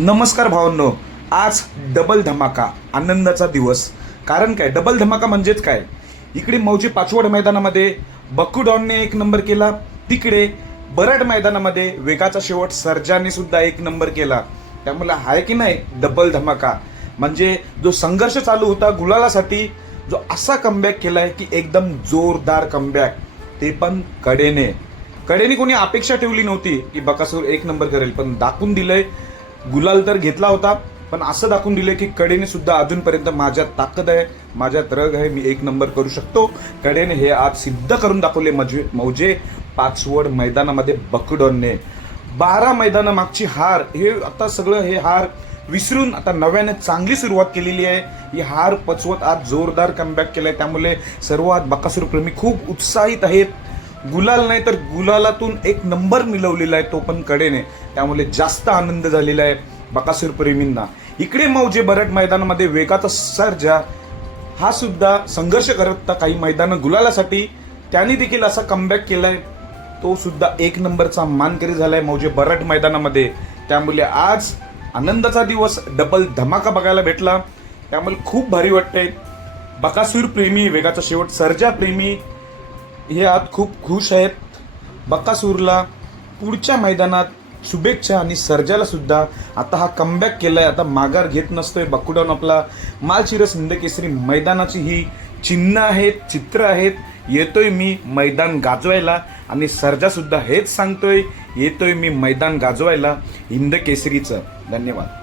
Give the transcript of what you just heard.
नमस्कार भावांनो, आज डबल धमाका आनंदाचा दिवस. कारण काय डबल धमाका म्हणजेच काय, इकडे मौजे पाचवड मैदानामध्ये बक्कू डॉनने एक नंबर केला, तिकडे बरड मैदानामध्ये वेगाचा शेवट सर्जाने सुद्धा एक नंबर केला. त्यामुळे आहे की नाही डबल धमाका. म्हणजे जो संघर्ष चालू होता गुलालासाठी, जो असा कमबॅक केलाय की एकदम जोरदार कमबॅक, ते पण कडेने कोणी अपेक्षा ठेवली नव्हती की बकासूर एक नंबर करेल, पण दाखवून दिलंय. गुलाल तर घेतला होता, पण असं दाखवून दिलंय की कडेने सुद्धा अजूनपर्यंत माझ्यात ताकद आहे, माझ्यात रग आहे, मी एक नंबर करू शकतो. कडेने हे आज सिद्ध करून दाखवले मौजे पाचवड मैदानामध्ये बकडोनने. 12 मैदाना मागची हार, हे आता सगळं हे हार विसरून आता नव्याने चांगली सुरुवात केलेली आहे. ही हार पचवत आज जोरदार कमबॅक केलाय. त्यामुळे सर्व आज बकासूर प्रेमी खूप उत्साहित आहेत. गुलाल नाही तर गुलालातून एक नंबर मिळवलेला आहे, तो पण कडेने. त्यामुळे जास्त आनंद झालेला आहे बकासूर प्रेमींना. इकडे मौजे बरड मैदानामध्ये वेगाचा सर्जा हा सुद्धा संघर्ष करत होता काही मैदानं गुलालासाठी, त्याने देखील असा कमबॅक केलाय. तो सुद्धा एक नंबरचा मानकरी झालाय मौजे बरड मैदानामध्ये. त्यामुळे आज आनंदाचा दिवस, डबल धमाका बघायला भेटला. त्यामुळे खूप भारी वाटतंय. बकासूर प्रेमी, वेगाचा शेवट सर्जा प्रेमी हे आज खूप खुश आहेत. बकासूरला पुढच्या मैदानात शुभेच्छा आणि सर्जाला सुद्धा. आता हा कमबॅक केलाय, आता माघार घेत नसतोय बकुडॉन. आपला मालशिरस हिंदकेसरी मैदानाची ही चिन्ह आहेत, चित्र आहेत. येतोय मी मैदान गाजवायला, आणि सर्जा सुद्धा हेच सांगतोय, येतोय मी मैदान गाजवायला हिंदकेसरीचं. धन्यवाद.